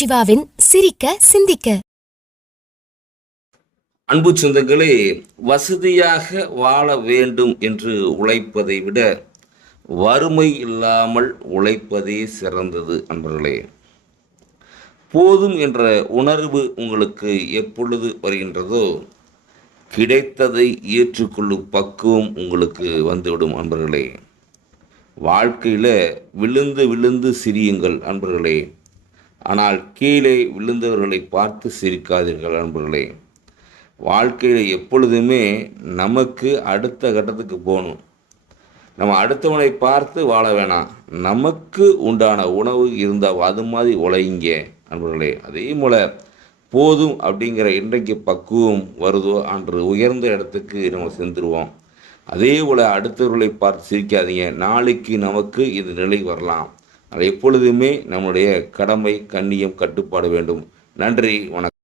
சிவாவின் சிரிக்க சிந்திக்க. அன்பு சொந்தங்களே வசதியாக வாழ வேண்டும் என்று உழைப்பதை விட வறுமை இல்லாமல் உழைப்பதே சிறந்தது அன்பர்களே. போதும் என்ற உணர்வு உங்களுக்கு எப்பொழுது வருகின்றதோ கிடைத்ததை ஏற்றுக்கொள்ளும் பக்குவம் உங்களுக்கு வந்துவிடும் அன்பர்களே. வாழ்க்கையில் விழுந்து விழுந்து சிரியுங்கள் அன்பர்களே. ஆனால் கீழே விழுந்தவர்களை பார்த்து சிரிக்காதீர்கள் அன்பர்களே. வாழ்க்கையில் எப்பொழுதுமே நமக்கு அடுத்த கட்டத்துக்கு போகணும். நம்ம அடுத்தவனை பார்த்து வாழ வேணாம். நமக்கு உண்டான உணவு இருந்தால் அது மாதிரி உழைங்க அன்பர்களே. அதே போல் போதும் அப்படிங்கிற இன்றைக்கு பக்குவம் வருதோ அன்று உயர்ந்த இடத்துக்கு நம்ம சென்றுருவோம். அதே போல் அடுத்தவர்களை பார்த்து சிரிக்காதீங்க. நாளைக்கு நமக்கு இது நிலை வரலாம். அது எப்பொழுதுமே நம்முடைய கடமை கண்ணியம் கட்டுப்பாட வேண்டும். நன்றி வணக்கம்.